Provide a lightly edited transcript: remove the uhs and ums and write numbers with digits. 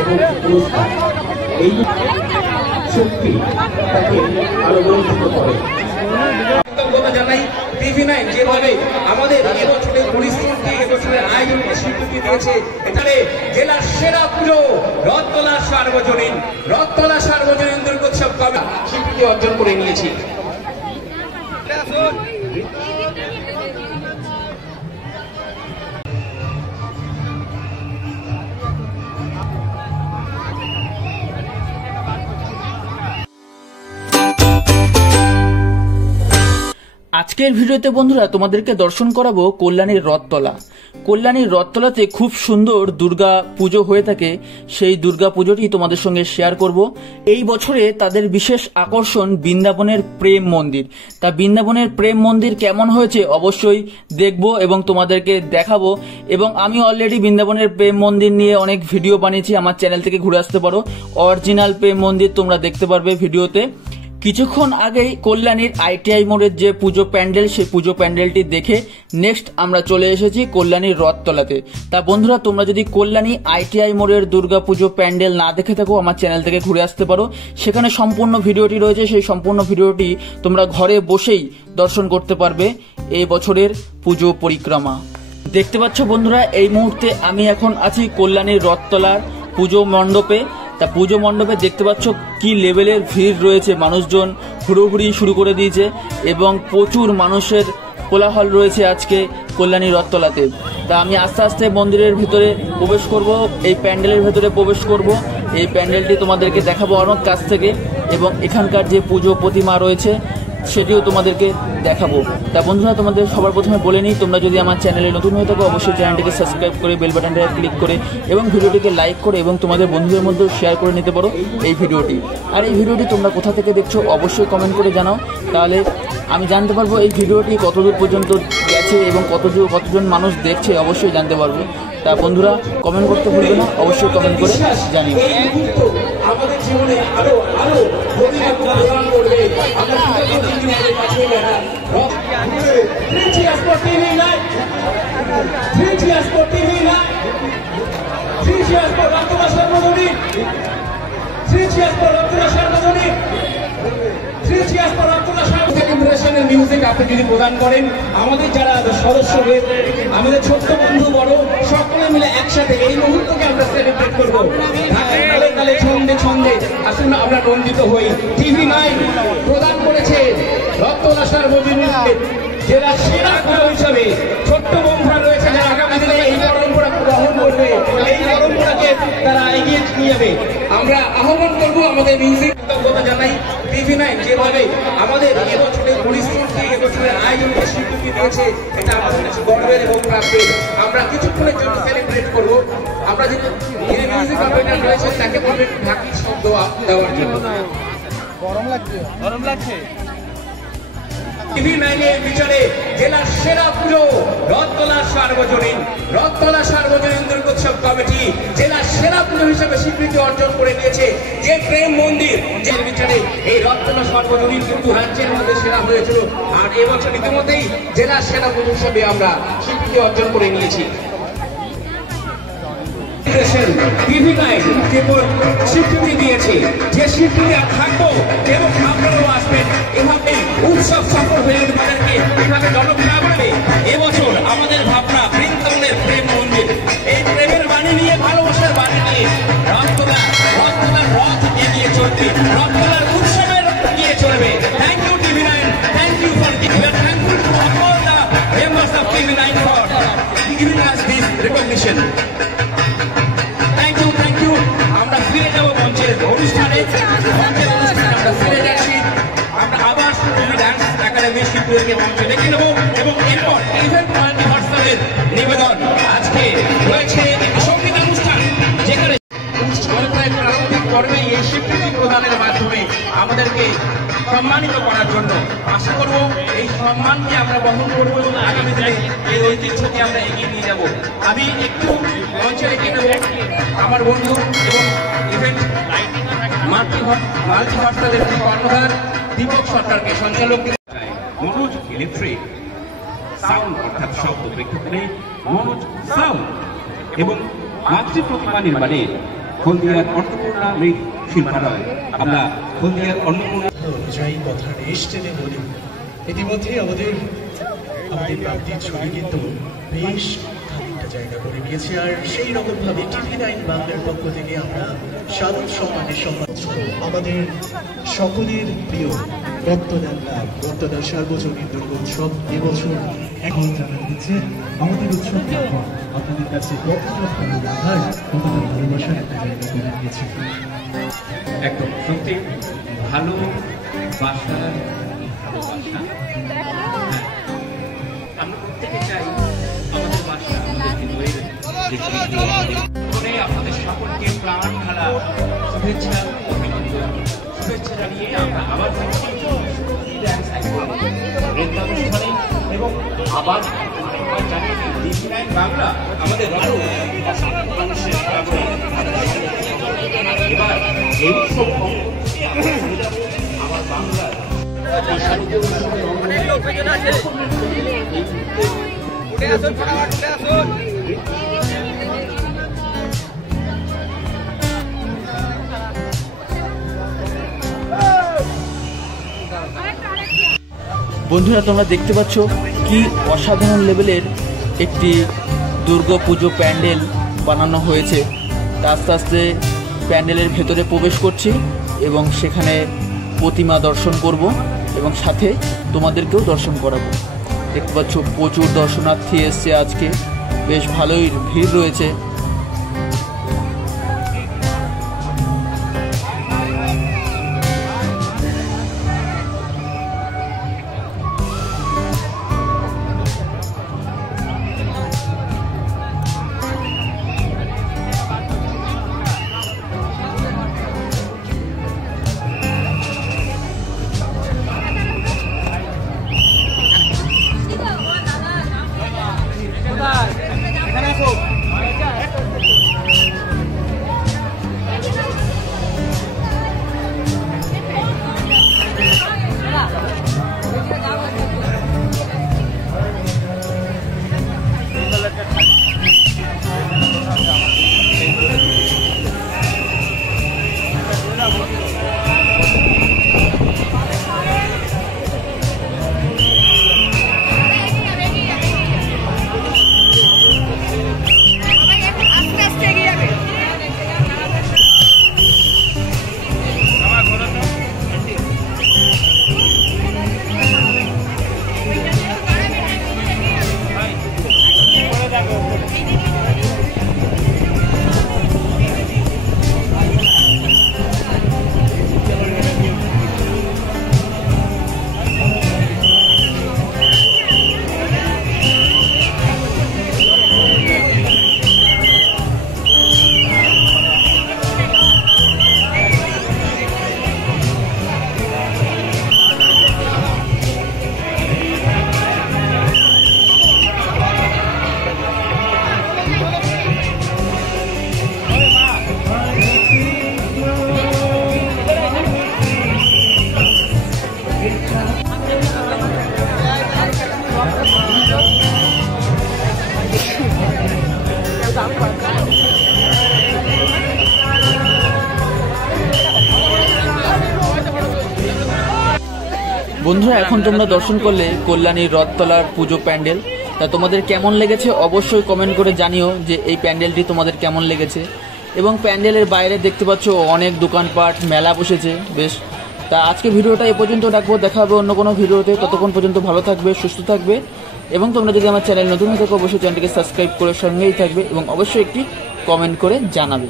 এবং পুরস্কার এই শক্তি তাকে আরো বঞ্চিত করে। কৃতজ্ঞতা জানাই টিভি9 যেভাবে আমাদের এবছরের পরিশ্রমকে এবছরের আয়োজনকে স্বীকৃতি দিয়েছে। এখানে জেলার সেরা পুজো রথতলা সার্বজনীন দুর্গোৎসব কবে স্বীকৃতি অর্জন করে নিয়েছি। আজকের ভিডিওতে বন্ধুরা তোমাদেরকে দর্শন করাবো কল্যাণীর রথতলা। কল্যাণীর রথতলাতে খুব সুন্দর দুর্গা পুজো হয়ে থাকে, সেই দুর্গা পুজোটি তোমাদের সঙ্গে শেয়ার করব। এই বছরে তাদের বিশেষ আকর্ষণ বৃন্দাবনের প্রেম মন্দির। তা বৃন্দাবনের প্রেম মন্দির কেমন হয়েছে অবশ্যই দেখব এবং তোমাদেরকে দেখাবো। এবং আমি অলরেডি বৃন্দাবনের প্রেম মন্দির নিয়ে অনেক ভিডিও বানিয়েছি, আমার চ্যানেল থেকে ঘুরে আসতে পারো। অরিজিনাল প্রেম মন্দির তোমরা দেখতে পারবে ভিডিওতে। কিছুক্ষণ আগেই কল্যাণীর ITI মোড়ের যে পুজো প্যান্ডেল, সেই পুজো প্যান্ডেলটি দেখে নেক্সট আমরা চলে এসেছি কল্যাণীর রথতলাতে। তা বন্ধুরা, তোমরা যদি কল্যাণী ITI মোড়ের দুর্গা পুজো প্যান্ডেল না দেখে থাকো, আমার চ্যানেল থেকে ঘুরে আসতে পারো। সেখানে সম্পূর্ণ ভিডিওটি রয়েছে, সেই সম্পূর্ণ ভিডিওটি তোমরা ঘরে বসেই দর্শন করতে পারবে এই বছরের পুজো পরিক্রমা। দেখতে পাচ্ছ বন্ধুরা, এই মুহূর্তে আমি এখন আছি কল্যাণীর রথতলার পুজো মণ্ডপে। তা পুজো মণ্ডপে দেখতে পাচ্ছ কি লেভেলের ভিড় রয়েছে, মানুষজন হুড়োহুড়ি শুরু করে দিয়েছে এবং প্রচুর মানুষের কোলাহল রয়েছে আজকে কল্যাণী রথতলাতে। তা আমি আস্তে আস্তে মন্দিরের ভিতরে প্রবেশ করব, এই প্যান্ডেলের ভেতরে প্রবেশ করব। এই প্যান্ডেলটি তোমাদেরকে দেখাবো অনেক কাছ থেকে এবং এখানকার যে পুজো প্রতিমা রয়েছে সেটিও তোমাদেরকে দেখাবো। তা বন্ধুরা, তোমাদের সবার প্রথমে বলে নিই, তোমরা যদি আমার চ্যানেলে নতুন হয়ে থাকো অবশ্যই চ্যানেলটিকে সাবস্ক্রাইব করে বেল বাটনটা ক্লিক করে এবং ভিডিওটিকে লাইক করে এবং তোমাদের বন্ধুদের মধ্যে শেয়ার করে নিতে পারো এই ভিডিওটি। আর এই ভিডিওটি তোমরা কোথা থেকে দেখছো অবশ্যই কমেন্ট করে জানাও, তাহলে আমি জানতে পারবো এই ভিডিওটি কতদূর পর্যন্ত গেছে এবং কতজন মানুষ দেখছে অবশ্যই জানতে পারবো। তা বন্ধুরা, কমেন্ট করতে ভুলবে না, অবশ্যই কমেন্ট করে জানিও। আমাদের জীবনে আরো আরো প্রদান করবে। আমরা মিউজিক আপনি যদি প্রদান করেন, আমাদের যারা সদস্য রয়েছে, আমাদের ছোট্ট বন্ধু বড় সকলে মিলে একসাথে এই মুহূর্তকে আমরা সেলিব্রেট করবো। তালে তালে ছন্দে ছন্দে আসুন আমরা নন্দিত হই। টিভি9 প্রদান করেছে রথতলা সার্বজনীন জেলা সেরা পুজো হিসাবে। ছোট্ট বন্ধুরা রয়েছে যারা আগামী দিনে এই পরম্পরা গ্রহণ করবে, এই পরম্পরাকে তারা এগিয়ে নিয়ে যাবে। আমরা আহ্বান করবো আমাদের মিউজিক। কৃতজ্ঞতা জানাই টিভি9 যেভাবে আমাদের এবছরের পরিশ্রমকে এবছরের আয়োজনকে স্বীকৃতি দিয়েছে। এটা আমাদের কাছে গর্বের এবং প্রাপ্যের। আমরা কিছুক্ষণের জন্য সেলিব্রেট করবো। আমরা যে মিউজিক অপারেটর রয়েছে তাকে বলবেন ঢাকি শব্দ দেওয়ার জন্য। গরম লাগছে। টিভি9 এর বিচারে জেলার সেরা পুজো রথতলা সার্বজনীন দুর্গোৎসব কমিটি জেলার সেরা পুজো হিসেবে স্বীকৃতি অর্জন করে নিয়েছে। যে প্রেম মন্দির যে বিচারে এই রথতলা সার্বজনীন কিন্তু রাজ্যের মধ্যে সেরা হয়েছিল, আর এবছর ইতিমধ্যেই জেলার সেরা পুজো হিসেবে আমরা স্বীকৃতি অর্জন করে নিয়েছি। টিভি9 কেবল স্বীকৃতি দিয়েছে, যে স্বীকৃতি থাকবো এবং আপনারাও আসবেন, এভাবে উৎসব সফল হয়ে তাদেরকে এভাবে জনপ্রিয় করবে। এবছর আমাদের ভাবনা বৃন্দাবনের প্রেম মন্দির, এই প্রেমের বাণী নিয়ে, ভালোবাসার বাণী নিয়ে রথতলার রথ এগিয়ে চলবে, রথতলার উৎসবের এগিয়ে চলবে। Thank you TV nine, thank you for thankful to all the members of TV nine for giving us this recognition. Thank you. আমরা ফিরে যাবো মঞ্চের অনুষ্ঠানে আমরা ফিরে যাচ্ছি। আমরা আবার ডান্স একাডেমির শিল্পীদেরকে মঞ্চে ডেকে নেবো এবং এরপর ইভেন্ট হোয়াটসঅ্যাপের নিবেদন। আজকে রয়েছে একটি সঙ্গীত অনুষ্ঠান, যেখানে পর্বে এই স্বীকৃতি প্রদানের মাধ্যমে আমাদেরকে সম্মানিত করার জন্য আশা করব এই সম্মানকে আমরা বহন করবো এবং আগামী দিনে এই ঐতিহ্যকে আমরা এগিয়ে নিয়ে যাব। আমি একটু মঞ্চে রেখে নেব আমার বন্ধু এবং ইভেন্ট মাল্টি হোস্টেলের কর্ণধার দীপক সরকারকে, সঞ্চালক মনোজ ইলেকট্রিক সাউন্ড অর্থাৎ শব্দ প্রেক্ষাপটে মনোজ সাউন্ড এবং মাতৃ প্রতিমা নির্মাণে হলদিয়ার অন্নপূর্ণা শিল্পালয়। আমরা হলদিয়ার অন্নপূর্ণা অনুযায়ী কথা রেশ টেনে বলি, ইতিমধ্যে আমাদের প্রাপ্তির ছবি কিন্তু বেশ খানিকটা জায়গা করে নিয়েছে। আর সেই রকম ভাবে TV9 বাংলার পক্ষ থেকে আমরা সাদর সম্মানের সম্মান আমাদের সকলের প্রিয় রক্তদান লাভ, রক্তদান সার্বজনীন দুর্গোৎসব এবছর এখন জানা দিচ্ছে আমাদের উৎসব যখন আপনাদের কাছে কতটা ভালো লাগার, কতটা ভালোবাসার একটা জায়গা করে নিয়েছে। একদম সত্যি ভালোবাসা। আমরা প্রত্যেকে চাই আমাদের বাসা আপনাদের সকলকে প্রাণ ঢালা শুভেচ্ছা অভিনন্দন, শুভেচ্ছা জানিয়ে আমরা আবার অনুষ্ঠানে এবং আবার জানিয়ে TV9 বাংলা আমাদের এবার এই উৎসব আমার বাংলার বন্ধুরা, তোমরা দেখতে পাচ্ছ কি অসাধারণ লেভেলের একটি দুর্গা পুজো প্যান্ডেল বানানো হয়েছে। তা আস্তে আস্তে প্যান্ডেলের ভেতরে প্রবেশ করছি এবং সেখানে প্রতিমা দর্শন করব এবং সাথে তোমাদেরকেও দর্শন করাবো। দেখতে পাচ্ছ প্রচুর দর্শনার্থী এসছে আজকে, বেশ ভালোই ভিড় রয়েছে। বন্ধুরা, এখন তোমরা দর্শন করলে কল্যাণীর রথতলার পুজো প্যান্ডেল। তা তোমাদের কেমন লেগেছে অবশ্যই কমেন্ট করে জানিও যে এই প্যান্ডেলটি তোমাদের কেমন লেগেছে। এবং প্যান্ডেলের বাইরে দেখতে পাচ্ছ অনেক দোকানপাট, মেলা বসেছে বেশ। তা আজকে ভিডিওটা এ পর্যন্ত রাখবো, দেখা হবে অন্য কোনো ভিডিওতে। ততক্ষণ পর্যন্ত ভালো থাকবে, সুস্থ থাকবে এবং তোমরা যদি আমার চ্যানেল নতুন হয়ে থাকো অবশ্যই চ্যানেলটিকে সাবস্ক্রাইব করে সঙ্গেই থাকবে এবং অবশ্যই একটি কমেন্ট করে জানাবে।